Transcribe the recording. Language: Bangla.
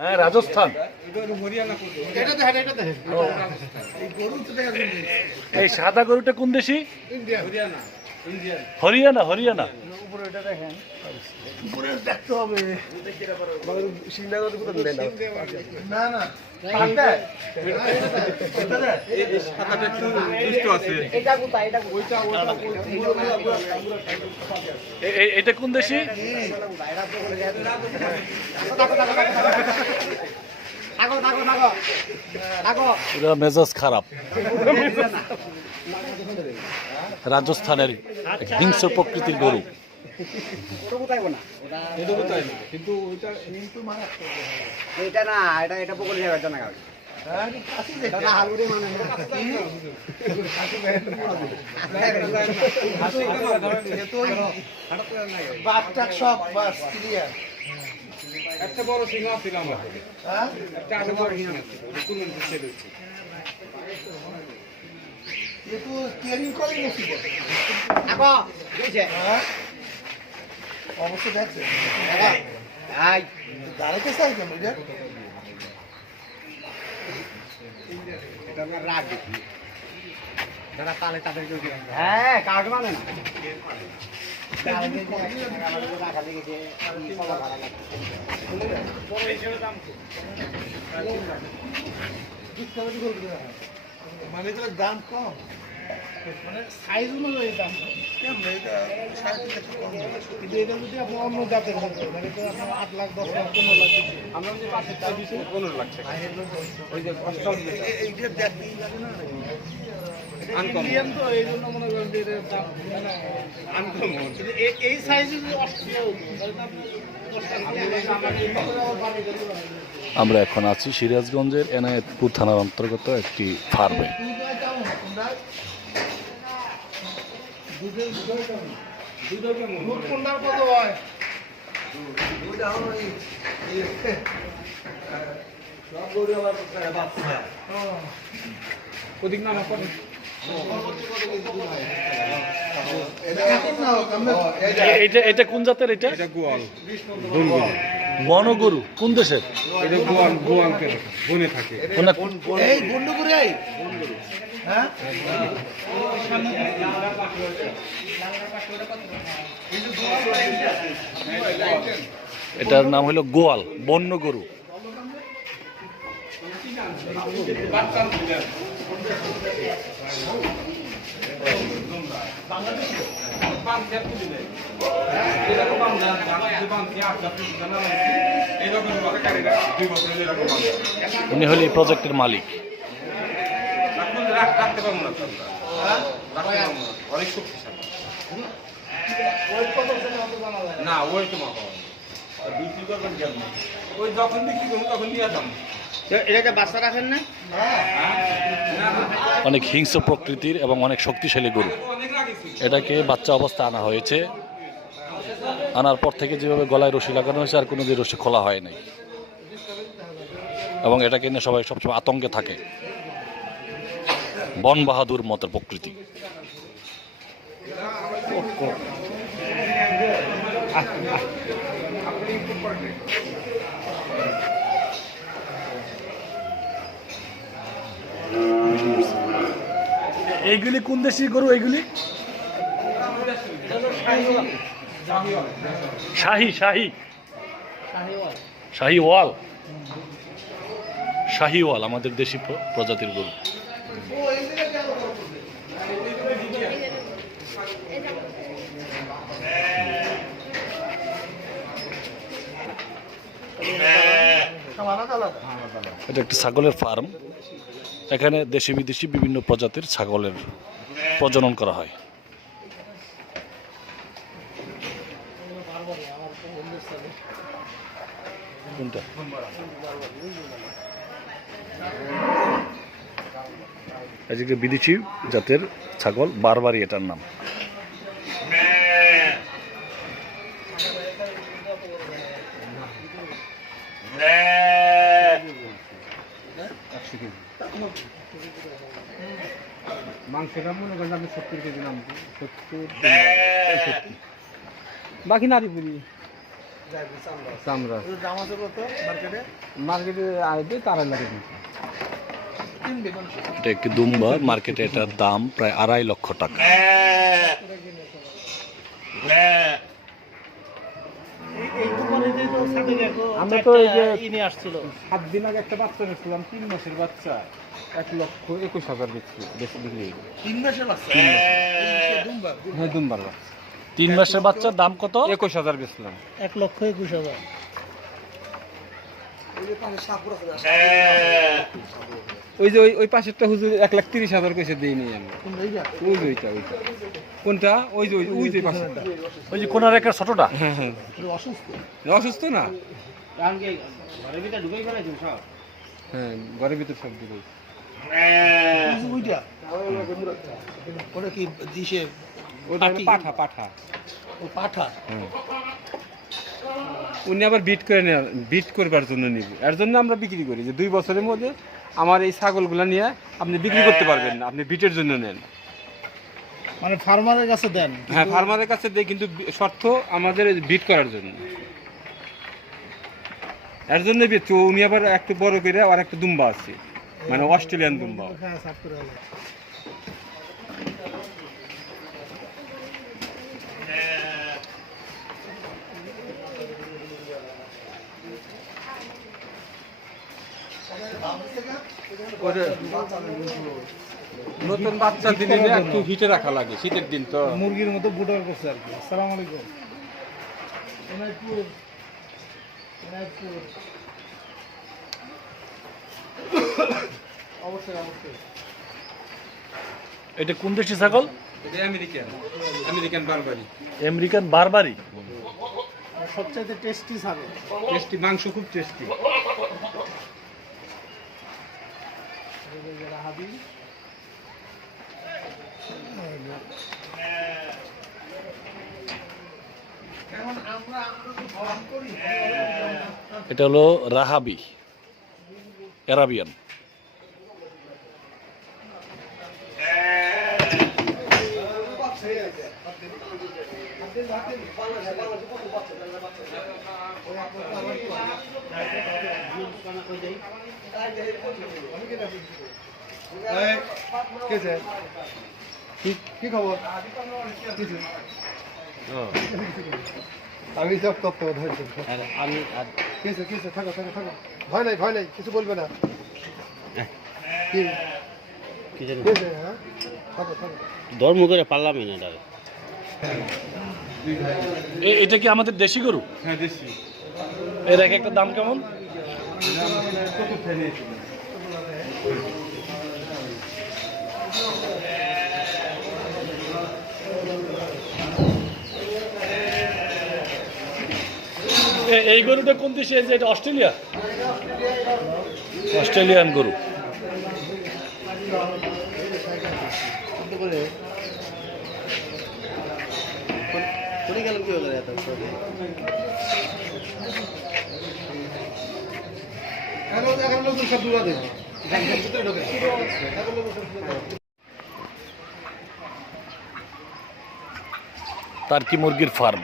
হ্যাঁ রাজস্থান। এই সাদা গরুটা কোন দেশি? হরিয়ানা হরিয়ানা। উপরে দেখতে হবে না। না এটা কোন দেশি? পুরা মেজাজ খারাপ। রাজস্থানের হিংস্র প্রকৃতির গরু। না এটা না এটা এটা পকড়ে যাবে না না মানে বাচ্চা সব বাস ক্লিয়ার একটা বড় সিংহ ছিল আমার হ্যাঁ? একটা আরও বড় সিংহ একটু করে আগো অবশ্য দেখছে। আই দাঁড়াইতে চাই কেন এটা এটা আমরা রাগ দেখি। যারা তালে তাদের হ্যাঁ মানে না। মানে দাম কম? মানে সাইজ অনুযায়ী দাম কেমন? কম। কিন্তু এটা যদি আপনি অন্য জাতের মানে তো আপনার আট লাখ দশ লাখ পনেরো লাখ আমরা টাকা লাখ টাকা। আনকমন তো এই জন্য মনে করেন যে দাম আনকমন কিন্তু এই সাইজে আমরা এখন আছি সিরাজগঞ্জের এনায়েতপুর থানার অন্তর্গত একটি ফার্মে। দুধ কোনটার কত হয়? ওদিক এটা এটা কোন জাতের এটা? এটা গোয়াল। বনগরু। কোন দেশের? এটা গোয়াল গোয়ালকে বনে থাকে। এই এটার নাম হলো গোয়াল বন্য গরু। উনি হলো এই প্রজেক্টের মালিক। রাখতে পারব না রাখতে পারব না। অনেক শক্তিশালী। না ওই তো মাপা বিক্রি করবেন কেমন ওই যখন বিক্রি করব তখন নিয়ে যাম এটাকে বাচ্চা রাখেন না? অনেক হিংস্র প্রকৃতির এবং অনেক শক্তিশালী গরু। এটাকে বাচ্চা অবস্থা আনা হয়েছে। আনার পর থেকে যেভাবে গলায় রশি লাগানো হয়েছে আর কোনো যে রশি খোলা হয় নাই। এবং এটাকে নিয়ে সবাই সবসময় আতঙ্কে থাকে। বন বাহাদুর প্রকৃতি। এইগুলি কোন দেশি গরু এইগুলি? শাহি শাহি। শাহি ওয়াল শাহি ওয়াল আমাদের দেশি প্রজাতির গরু। এটা একটি ছাগলের ফার্ম। এখানে দেশি বিদেশি বিভিন্ন প্রজাতির ছাগলের প্রজনন করা হয়। কোনটা? আজকে বিদেশি জাতের ছাগল বারবারই এটার নাম। মাংসটা মনে করেন আপনি সত্তর কেজি নাম সত্তর বাকি নারী পুরি চামড়া। মার্কেটে? মার্কেটে আসবে তারা লাগে। এটা একটি দুম্বা মার্কেটে এটার দাম প্রায় আড়াই লক্ষ টাকা। এই- এই দোকানেতেই তো সাথে দেখো আমরা তো এই যে- ইনি আসছিল সাত দিন আগে একটা বাচ্চা নিয়েছিলাম তিন মাসের বাচ্চা। এক লক্ষ একুশ হাজার বিক্রি বিক্রি তিন মাসের বাচ্চা? হ্যাঁ দুমবার বাচ্চা। তিন মাসের বাচ্চার দাম কত? একুশ হাজার বেচলাম। এক লক্ষ একুশ হাজার। ওই যে ওই ওই পাশেরটা হুজুর এক লাখ তিরিশ হাজার কইছে দিই নি আমি। ওই যে ওইটা ওইটা। কোনটা? ওই যে ওই যে- পাশেরটা ওই যে কোনার একটা ছোটটা? হ্যাঁ হ্যাঁ। অসুস্থ না? হ্যাঁ ঘরের ভিতর সব দিকে ওইটা ওটা কি দিশে। পাঠা পাঠা। ও পাঠা? হ্যাঁ। উনি আবার বিট করে নেওয়ার বিট করবার জন্য নিব। এর জন্য আমরা বিক্রি করি যে দুই বছরের মধ্যে আমার এই ছাগলগুলো নিয়ে আপনি বিক্রি করতে পারবেন না আপনি বিটের জন্য নেন। মানে ফার্মারের কাছে দেন হ্যাঁ ফার্মারের কাছে দেয় কিন্তু শর্ত আমাদের বিট করার জন্য। এর জন্য উনি আবার একটু বড় করে আর একটা দুম্বা আছে। মানে অস্ট্রেলিয়ান দুম্বা হ্যাঁ সাফ করে হলো নতুন বাচ্চা দিলে একটু হিটে রাখা লাগে শীতের দিন তো। মুরগির মতো বুটার করছে আর কি। আসসালামু আলাইকুম। অবশ্যই অবশ্যই এটা কোন দেশি ছাগল? এটা American American Barbari. American Barbari? সবচাইতে টেস্টি ছাগল। টেস্টি মাংস খুব টেস্টি এটা হলো রাহাবি অ্যারাবিয়ান। আমি সব তত্ত্ব আমি কিসে কিসে থাকো থাকো থাকো ভয় নাই ভয় নাই কিছু বলবে না ধর্ম করে পারলামই না এ- এটা কি আমাদের দেশি গরু? হ্যাঁ দেশি। এর এক একটা দাম কেমন? এই গরুটা কোন দেশে? যে এটা অস্ট্রেলিয়া? অস্ট্রেলিয়ান গরু। করে গেলাম কি সব তার কি মুরগির ফার্ম?